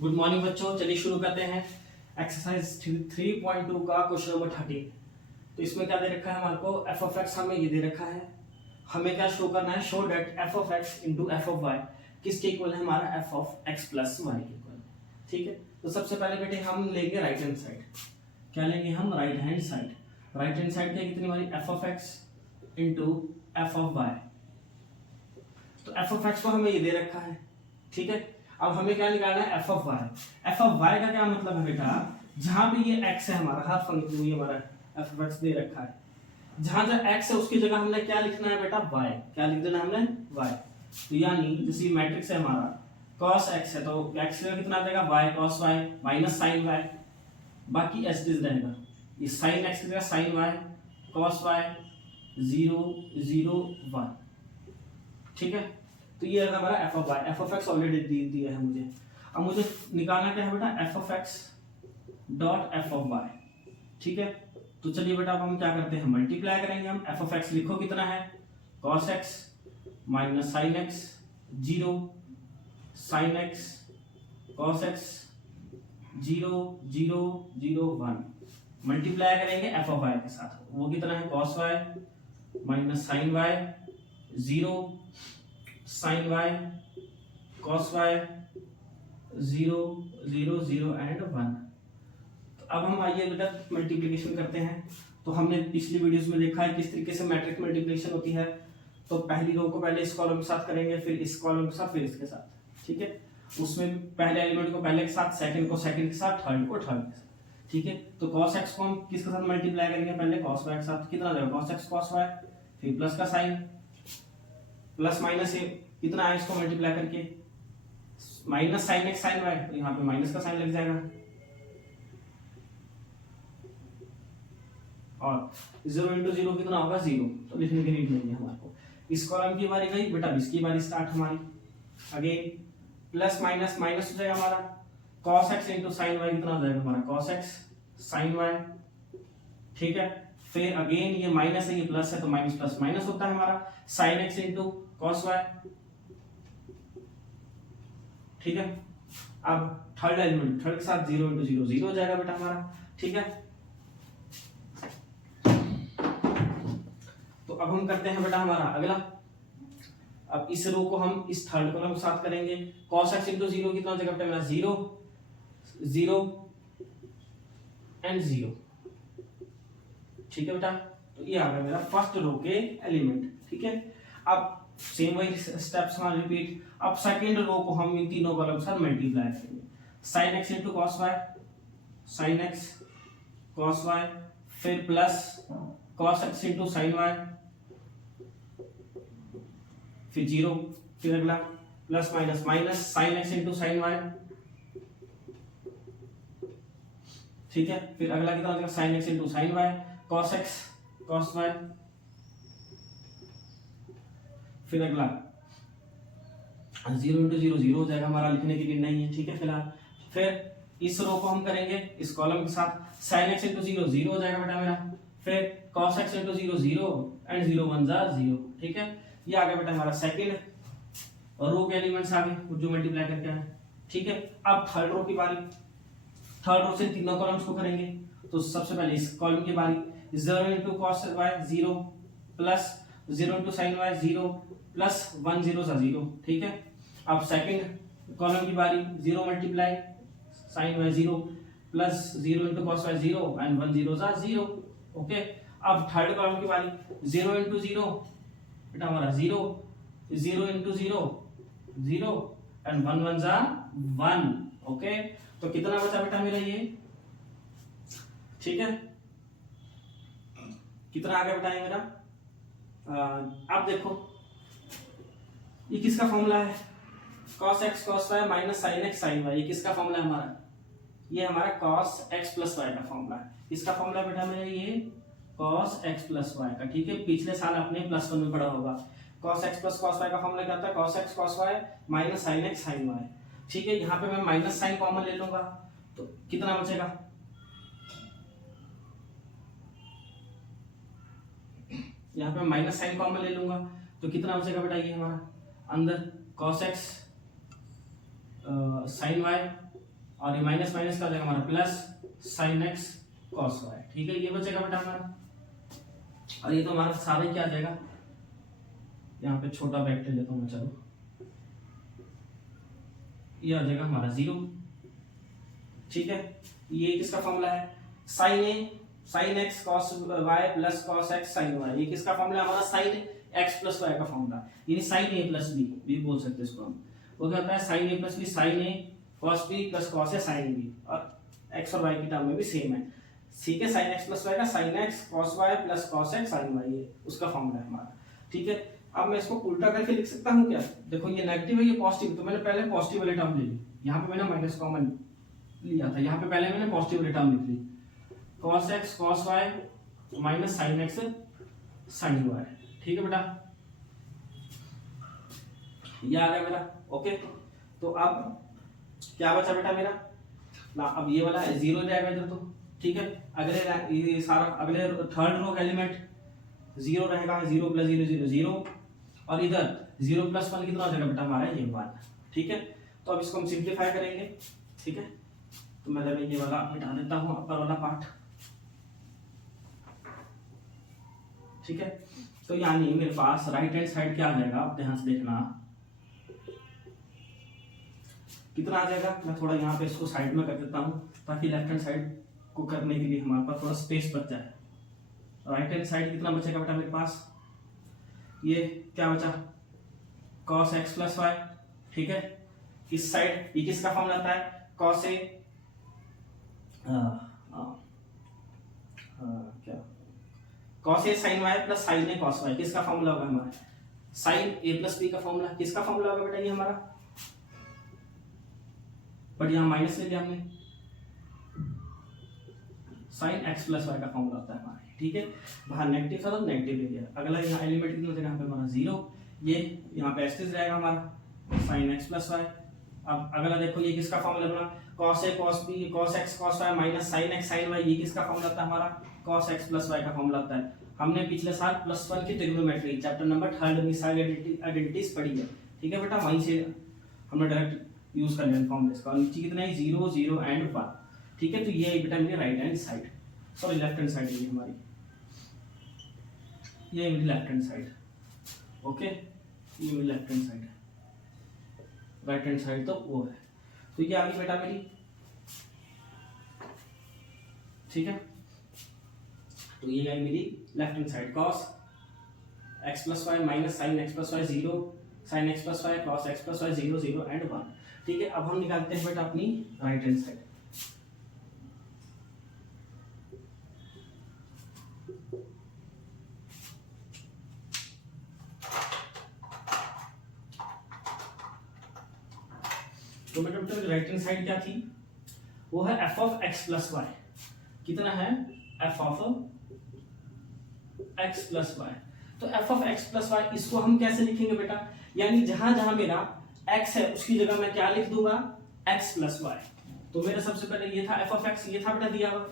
Good morning बच्चों, चलिए शुरू करते हैं एक्सरसाइज 3.2 का क्वेश्चन नंबर 30। तो इसमें क्या दे रखा है हमारे को, एफ ऑफ एक्स हमें ये दे रखा है। हमें क्या शो करना है, show that f of x into f of y किसके इक्वल है, हमारा f of x plus y के इक्वल। ठीक है, तो सबसे पहले बेटे हम लेंगे राइट हैंड साइड। क्या लेंगे हम, right hand side. Right hand side क्या कितनी हमारी, f of x into f of y. तो एफ ऑफ एक्स को हमें ये दे रखा है। ठीक है, अब हमें क्या निकालना है, f of y. F of y का क्या मतलब है बेटा, जहां भी ये एक्स है हमारा, हर फंक्शन ये हमारा एफ ऑफ एक्स दे रखा है, जहां जहां एक्स है उसकी जगह हमने क्या लिखना है बेटा, वाई। क्या लिख देना हमने, वाई। तो यानी जैसे मैट्रिक्स है हमारा cos x है, तो x का कितना आ जाएगा, y cos y minus sin y, बाकी एस डी रहेगा। ये sin x की जगह sin y, cos y 0 0 1। ठीक है, तो ये है हमारा f of y. F of x already दिया है मुझे। अब मुझे निकालना क्या है बेटा, f of x dot f of y. ठीक है, तो चलिए बेटा अब हम क्या करते हैं, मल्टीप्लाई करेंगे हम। एफ ऑफ एक्स लिखो कितना है, cos x minus sine x 0 sine x cos x 0 0 0 1। Multiply करेंगे एफ ऑफ वाई के साथ, वो कितना है, cos y minus sine y 0 sin y cos y 0 0 0 and 1। तो अब हम आइए बेटा मल्टीप्लिकेशन करते हैं। तो हमने पिछली वीडियोस में देखा है किस तरीके से मैट्रिक्स मल्टीप्लिकेशन होती है। तो पहली रो को पहले इस कॉलम के साथ करेंगे, फिर इस कॉलम के साथ, फिर इसके साथ। ठीक है, उसमें पहले एलिमेंट को पहले के साथ, सेकंड को सेकंड के साथ, थर्ड को थर्ड के साथ। ठीक है, तो cos x को हम किसके साथ मल्टीप्लाई करेंगे, पहले cos y के साथ। कितना जाएगा, cos x cos y, फिर प्लस का साइन, प्लस माइनस ये कितना है, इसको मल्टीप्लाई करके minus sine x sine y, तो यहाँ पे माइनस का साइन लग जाएगा। और 0 इंटू 0 कितना होगा, 0। तो लिखने की नीड नहीं है हमारे को। इस कॉलम की बारी गई बेटा, इसकी बारी स्टार्ट हमारी। अगेन प्लस माइनस माइनस हो जाएगा हमारा, cos x into sine y कितना हो जाएगा हमारा, cos x साइन वाई। ठीक है, फिर अगेन ये माइनस है, ये प्लस है, तो माइनस प्लस माइनस होता है हमारा, sine x into cos y। ठीक है, अब थर्ड एलिमेंट, थर्ड के साथ 0 इंटू 0 0 हो जाएगा बेटा हमारा। ठीक है, तो अब हम करते हैं बेटा हमारा अगला। अब इस रो को हम इस थर्ड कॉलम के साथ करेंगे। cos x इंटू 0 कितना हो जाएगा बेटा मेरा, 0 0 एंड 0। ठीक है बेटा, तो ये आ गया मेरा फर्स्ट रो के एलिमेंट। ठीक है, अब सेम वही स्टेप्स हमारे रिपीट। अब सेकंड रो को हम इन तीनों कॉलम के साथ मल्टीप्लाई करेंगे। sin x into cos y, sin x cos y, फिर plus cos x into sin y, फिर 0, फिर अगला plus minus minus sin x into sin y। ठीक है, फिर अगला कितना हो जाएगा, sin x into sin y, cos x cos y, फिर अगला 0 इंटू 0 0 हो जाएगा हमारा, लिखने की नीड नहीं है। ठीक है, फिलहाल फिर इस रो को हम करेंगे इस कॉलम के साथ, sin x इंटू 0 0 हो जाएगा बेटा मेरा, फिर cos x इंटू 0 0 एंड 0 1 जा 0। ठीक है, ये आ गया बेटा हमारा सेकंड रो के एलिमेंट्स आ गए जो मल्टीप्लाई करके आए। ठीक है, अब थर्ड रो की बारी। थर्ड रो से तीनों कॉलम्स को करेंगे। तो सबसे पहले इस कॉलम की बारी, 0 into cos y 0 plus 0 into sin y 0 plus 1 0 सा 0। ठीक है, अब सेकंड कॉलम की बारी, 0 multiply sin y 0 plus 0 into cos y 0 and 1 0 सा 0। ओके, अब थर्ड कॉलम की बारी, 0 इंटू 0 बेटा हमारा 0 0 इंटू 0 0 एंड 1 1 सा 1। ओके, तो कितना बचा बेटा मेरा ये, ठीक है, कितना आ गया बेटा ये मेरा। अब देखो ये किसका फॉर्मूला है, cos x cos y minus sin x sin y। ये किसका फॉर्मूला है हमारा, ये हमारा cos x प्लस y का फॉर्मूला है। इसका फॉर्मूला बेटा मेरा ये cos x प्लस y का। ठीक है, पिछले साल आपने प्लस 1 में पढ़ा होगा। cos x plus cos y का फॉर्मूला क्या होता है, cos x cos y minus sin x sin y। ठीक है, यहाँ पे मैं माइनस साइन कॉमन ले लूंगा, तो कितना बचेगा, यहाँ पे माइनस साइन कॉमन ले लूंगा, तो कितना बचेगा बेटा ये हमारा अंदर cos x sin y और ये माइनस माइनस का जाएगा हमारा plus sine x cos y, ठीक है, ये बचेगा बेटा हमारा। और ये तो हमारा सारा क्या आ जाएगा, यहाँ पे छोटा वेक्टर लेता हूँ मैं, चलो ये आ जाएगा हमारा 0, ठीक है। ये किसका फॉर्मूला है, sine x cos y plus cos x sine y, ये किसका फॉर्मूला है हमारा, साइन एक्स प्लस वाई का फॉर्मूला, यानी साइन ए प्लस बी भी बोल सकते हैं इसको हम। वो क्या होता है, sine a plus b sine a cos b plus cos a sine b, और एक्स और वाई की टर्म में भी सेम है, ठीक है। साइन एक्स प्लस वाई का sine x cos y plus cos x sine y, ये उसका फॉर्मूला है हमारा, ठीक है। अब मैं इसको उल्टा करके लिख सकता हूँ क्या, देखो ये नेगेटिव है ये पॉजिटिव, तो मैंने पहले पॉजिटिव वाली टर्म ले ली, यहाँ पे मैंने माइनस कॉमन लिया था, यहाँ पे पहले मैंने पॉजिटिव वाली टर्म लिख ली, cos x cos y minus sin x sin y, ठीक है बेटा, ये आ गया मेरा, ओके। तो अब क्या बचा बेटा मेरा ना, अब ये वाला 0 जाएगा इधर तो, ठीक है। अगले ये सारा अगले थर्ड रो का एलिमेंट 0 रहेगा, 0 प्लस 0 0 0, और इधर 0 प्लस 1 कितना हो जाएगा बेटा हमारा, ये 1, ठीक है। तो अब इसको हम सिंप्लीफाई करेंगे, ठीक है। तो मैं ये वाला मिटा देता हूँ, अपर वाला पार्ट, ठीक है। तो यानी मेरे पास राइट हैंड साइड क्या आ जाएगा, आप ध्यान से देखना कितना आ जाएगा। मैं थोड़ा यहाँ पे इसको साइड में कर देता हूँ ताकि लेफ्ट हैंड साइड को करने के लिए हमारे पास थोड़ा स्पेस बच जाए। राइट हैंड साइड कितना बचेगा बेटा मेरे पास, ये क्या बचा, cos x प्लस वाई, ठीक है। इस साइड ये किसका फॉर्मूला आता है, cos a क्या cos a sin y plus sin a cos y, किसका फॉर्मूला होगा हमारा, sin a प्लस b का फॉर्मूला, किसका फॉर्मूला होगा बेटा ये हमारा, बट यहाँ माइनस ले लिया हमने, sin x प्लस y का फॉर्मूला होता है हमारा, ठीक है। बाहर नेगेटिव था तो नेगेटिव ले लिया। अगला यहाँ एलिमेंट कितना जगह पे हमारा 0, ये यहाँ पे एस्टेस रहेगा हमारा sin x प्लस y। अब अगला देखो ये किसका फॉर्मूला बना, cos a cos b cos x cos y minus sin x sin y, ये किसका फॉर्मूला आता है हमारा, cos x प्लस y का फॉर्मूला आता है। हमने पिछले साल +1 की ट्रिग्नोमेट्री चैप्टर नंबर 3 में साइड आइडेंटिटीज पढ़ी है, ठीक है बेटा, वहीं से हमने डायरेक्ट यूज कर लिया फॉर्मूला इसका। नीचे कितना है 0 0 एंड 1, ठीक है। तो ये बेटा मेरी right hand side, sorry left hand side है हमारी, ये मेरी लेफ्ट हैंड साइड, ओके, ये मेरी लेफ्ट हैंड साइड है, राइट हैंड साइड तो वो है। तो ये आ गई बेटा मेरी, ठीक है। तो ये आई मेरी left hand side, cos x plus y minus sine x plus y 0 sine x plus y cos x plus y 0 0 and 1, ठीक है। अब हम निकालते हैं बेटा अपनी राइट हैंड साइड। तो बेटा राइट हैंड साइड क्या थी, वो है f of x plus y, कितना है f of x plus y. तो f of x plus y इसको हम कैसे लिखेंगे बेटा, यानी जहां जहां मेरा x है उसकी जगह मैं क्या लिख दूंगा, x प्लस वाई। तो मेरा सबसे पहले ये था f ऑफ x, ये था बेटा दिया हुआ,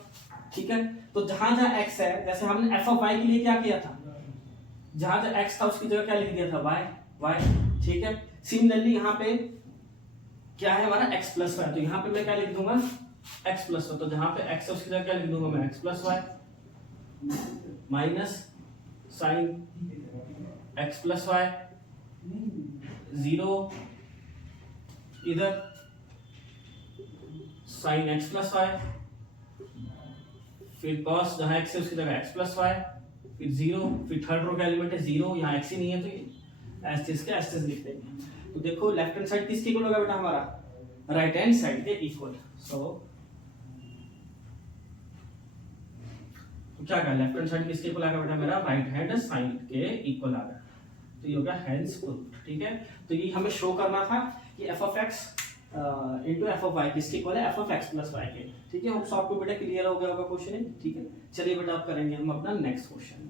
ठीक है। तो जहां जहां x है, जैसे हमने f ऑफ y के लिए क्या किया था, जहां जहां x था उसकी जगह क्या लिख दिया था, y, ठीक है। सिमिलरली यहाँ पे क्या है हमारा x प्लस वाई, तो यहाँ पे मैं क्या लिख दूंगा, x प्लस वाई। तो जहां पे x है उसकी जगह क्या लिख दूंगा मैं, x plus y minus sine x plus y 0, इधर साइन x प्लस वाई, फिर cos जहां x है उसकी जगह x प्लस वाई, फिर 0, फिर थर्ड रो का एलिमेंट है 0, यहाँ x ही नहीं है तो एस्टेस के एस्टेस लिख देंगे। तो देखो लेफ्ट हैंड साइड किसके इक्वल होगा बेटा हमारा, राइट हैंड साइड के इक्वल। सो तो क्या कहा, लेफ्ट हैंड साइड किसके इक्वल आएगा बेटा मेरा, राइट हैंड साइड के इक्वल आ गया। तो ये हो गया हैंड्स प्रूव्ड, ठीक है। तो ये हमें शो करना था कि f of x into f of y किसके इक्वल है, f of x plus y के, ठीक है। होप आपको बेटा क्लियर हो गया होगा क्वेश्चन, ठीक है। चलिए बेटा आप करेंगे हम अपना नेक्स्ट क्वेश्चन।